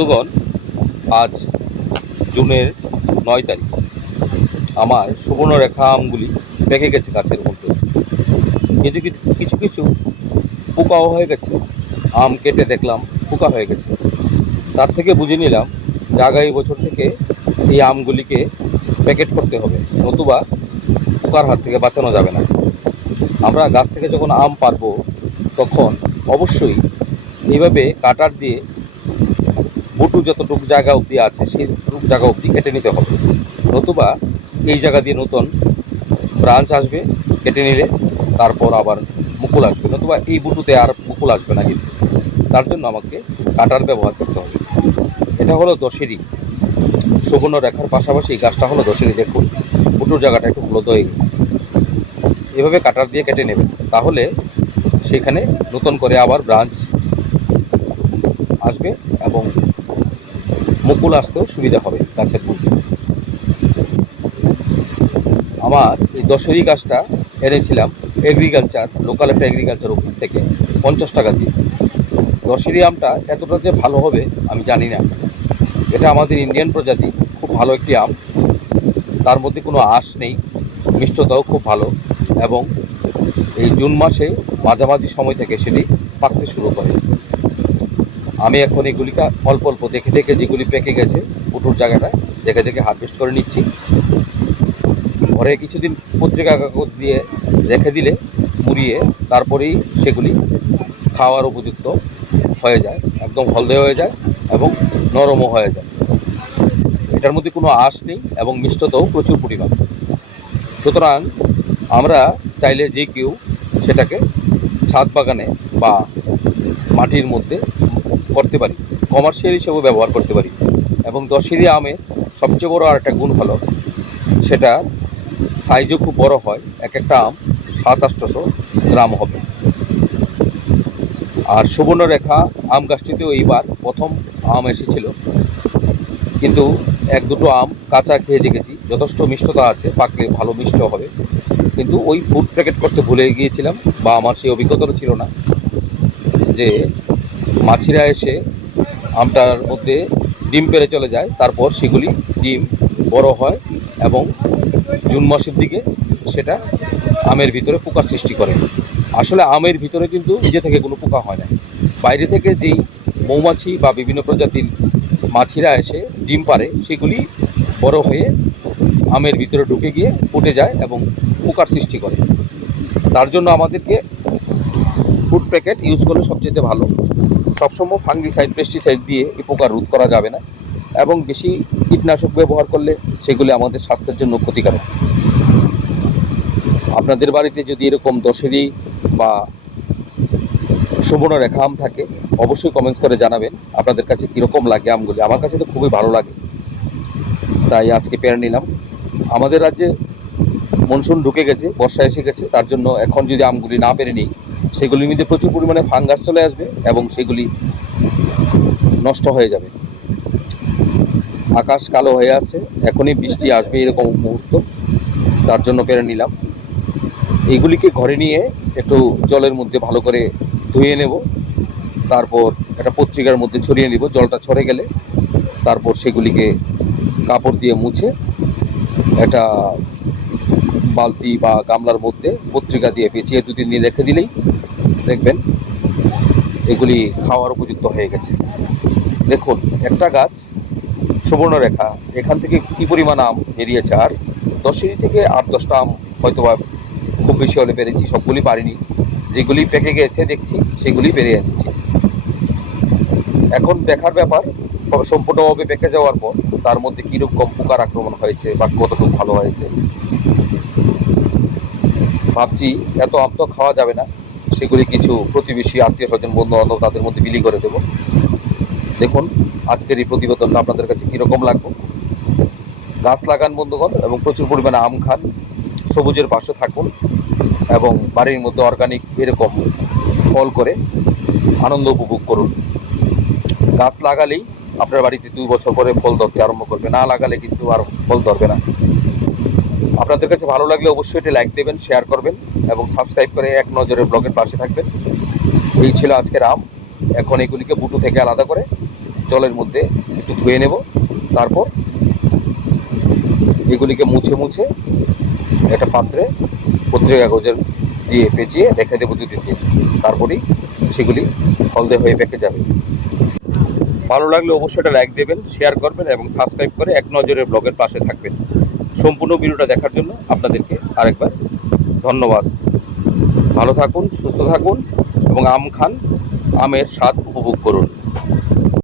বন্ধুগণ, আজ জুনের 9 তারিখ। আমার সুবর্ণরেখা আমগুলি পেকে গেছে গাছের মধ্যে, কিন্তু কিছু কিছু পোকাও হয়ে গেছে। আম কেটে দেখলাম পোকা হয়ে গেছে। তার থেকে বুঝে নিলাম যে আগামী বছর থেকে এই আমগুলিকে প্যাকেট করতে হবে, নতুবা পোকার হাত থেকে বাঁচানো যাবে না। আমরা গাছ থেকে যখন আম পারবো তখন অবশ্যই এইভাবে কাটার দিয়ে বটু যতটুকু জায়গা অবধি আছে সেইটুকু জায়গা অবধি কেটে নিতে হবে, নতুবা এই জায়গা দিয়ে নতুন ব্রাঞ্চ আসবে, কেটে নিলে তারপর আবার মুকুল আসবে, নতুবা এই বুটুতে আর মুকুল আসবে না। কিন্তু তার জন্য আমাকে কাটার ব্যবহার করতে হবে। এটা হলো দশেরি সুবর্ণ রেখার পাশাপাশি গাছটা হলো দশেরি। দেখুন বুটুর জায়গাটা একটু হলুদ হয়ে গেছে। এভাবে কাটার দিয়ে কেটে নেবেন, তাহলে সেখানে নতুন করে আবার ব্রাঞ্চ আসবে এবং মুকুল আসতেও সুবিধা হবে গাছের মধ্যে। আমার এই দশেরি গাছটা এনেছিলাম লোকাল একটা এগ্রিকালচার অফিস থেকে 50 টাকা দিয়ে। দশেরি আমটা এতটা যে ভালো হবে আমি জানি না। এটা আমাদের ইন্ডিয়ান প্রজাতি, খুব ভালো একটি আম। তার মধ্যে কোনো আঁশ নেই, মিষ্টতাও খুব ভালো, এবং এই জুন মাসে মাঝামাঝি সময় থেকে সেটি পাকতে শুরু করে। আমি এখন এগুলিকে অল্প অল্প দেখে দেখে, যেগুলি পেকে গেছে পুটুর জায়গাটা দেখে দেখে হারভেস্ট করে নিচ্ছি। ঘরে কিছুদিন পত্রিকা কাগজ দিয়ে রেখে দিলে মুড়িয়ে তারপরেই সেগুলি খাওয়ার উপযুক্ত হয়ে যায়, একদম হলদে হয়ে যায় এবং নরমও হয়ে যায়। এটার মধ্যে কোনো আঁশ নেই এবং মিষ্টতাও প্রচুর পরিমাণ। সুতরাং আমরা চাইলে যে কেউ সেটাকে ছাদ বাগানে বা মাটির মধ্যে করতে পারি, কমার্শিয়াল হিসেবেও ব্যবহার করতে পারি। এবং দশেরি আমের সবচেয়ে বড় আর একটা গুণ হলো সেটা সাইজও খুব বড় হয়। এক একটা আম 700-800 গ্রাম হবে। আর সুবর্ণরেখা আম গাছটিতেও এইবার প্রথম আম এসেছিল, কিন্তু এক দুটো আম কাঁচা খেয়ে দেখেছি যথেষ্ট মিষ্টতা আছে, পাকলে ভালো মিষ্ট হবে। কিন্তু ওই ফুড প্যাকেট করতে ভুলে গিয়েছিলাম, বা আমার সেই অভিজ্ঞতাটা ছিল না যে মাছিরা এসে আমটার মধ্যে ডিম পেড়ে চলে যায়, তারপর সেগুলি ডিম বড় হয় এবং জুন মাসের দিকে সেটা আমের ভিতরে পোকা সৃষ্টি করে। আসলে আমের ভিতরে কিন্তু নিজে থেকে কোনো পোকা হয় না, বাইরে থেকে যেই মৌমাছি বা বিভিন্ন প্রজাতির মাছিরা এসে ডিম পাড়ে সেগুলি বড় হয়ে আমের ভিতরে ঢুকে গিয়ে ফুটে যায় এবং পোকার সৃষ্টি করে। তার জন্য আমাদেরকে ফুড প্যাকেট ইউজ করলে সবচেয়ে ভালো। সবসময় ফাঙ্গিসাইড, পেস্টিসাইড দিয়ে এই পোকা রোধ করা যাবে না, এবং বেশি কীটনাশক ব্যবহার করলে সেগুলি আমাদের স্বাস্থ্যের জন্য ক্ষতিকারক। আপনাদের বাড়িতে যদি এরকম দশেরি বা সুবর্ণরেখা আম থাকে অবশ্যই কমেন্টস করে জানাবেন আপনাদের কাছে কীরকম লাগে আমগুলি। আমার কাছে তো খুবই ভালো লাগে, তাই আজকে পেরে নিলাম। আমাদের রাজ্যে মনসুন ঢুকে গেছে, বর্ষা এসে গেছে, তার জন্য এখন যদি আমগুলি না পেরে নিই সেগুলির মধ্যে প্রচুর পরিমাণে ফাঙ্গাস চলে আসবে এবং সেগুলি নষ্ট হয়ে যাবে। আকাশ কালো হয়ে আছে, এখনই বৃষ্টি আসবে এরকম মুহূর্ত, তার জন্য পেরে নিলাম। এইগুলিকে ঘরে নিয়ে একটু জলের মধ্যে ভালো করে ধুয়ে নেব, তারপর একটা পত্রিকার মধ্যে ছড়িয়ে নিব। জলটা ছড়ে গেলে তারপর সেগুলিকে কাপড় দিয়ে মুছে একটা বালতি বা গামলার মধ্যে পত্রিকা দিয়ে পেঁচিয়ে 2-3 দিন রেখে দিলেই দেখবেন এগুলি খাওয়ার উপযুক্ত হয়ে গেছে। দেখুন একটা গাছ সুবর্ণরেখা, এখান থেকে কী পরিমাণ আম বেরিয়েছে। আর দশেরি থেকে 8-10টা আম হয়তো বা খুব বেশি হলে পেরেছি, সবগুলি পারিনি। যেগুলি পেকে গেছে দেখছি সেগুলি পেরে এনেছি। এখন দেখার ব্যাপার সম্পূর্ণভাবে পেকে যাওয়ার পর তার মধ্যে কীরকম পোকার আক্রমণ হয়েছে বা কতটুকু ভালো হয়েছে। ভাবছি এত আম তো খাওয়া যাবে না, সেগুলি কিছু প্রতিবেশী, আত্মীয় স্বজন, বন্ধু বান্ধব তাদের মধ্যে বিলি করে দেব। দেখুন আজকের এই প্রতিবেদনটা আপনাদের কাছে কীরকম লাগবে। গাছ লাগান বন্ধুগণ এবং প্রচুর পরিমাণে আম খান, সবুজের পাশে থাকুন এবং বাড়ির মধ্যে অর্গানিক এরকম ফল করে আনন্দ উপভোগ করুন। গাছ লাগালেই আপনার বাড়িতে 2 বছর পরে ফল ধরতে আরম্ভ করবে, না লাগালে কিন্তু আর ফল ধরবে না। আপনাদের কাছে ভালো লাগলে অবশ্যই এটি লাইক দেবেন, শেয়ার করবেন এবং সাবস্ক্রাইব করে এক নজরে ব্লগের পাশে থাকবেন। এই ছিল আজকের আম। এখন এগুলিকে বুটু থেকে আলাদা করে জলের মধ্যে একটু ধুয়ে নেব। তারপর এগুলিকে মুছে মুছে একটা পাত্রে পত্রিকা কাগজের দিয়ে পেঁচিয়ে রেখে দেবো 2-3 দিন। তারপরেই সেগুলি হলদে হয়ে পেকে যাবে। ভালো লাগলে অবশ্যই একটা লাইক দেবেন, শেয়ার করবেন এবং সাবস্ক্রাইব করে এক নজরে ব্লগের পাশে থাকবেন। সম্পূর্ণ ভিডিওটা দেখার জন্য আপনাদেরকে আরেকবার ধন্যবাদ। ভালো থাকুন, সুস্থ থাকুন এবং আম খান, আমের স্বাদ উপভোগ করুন।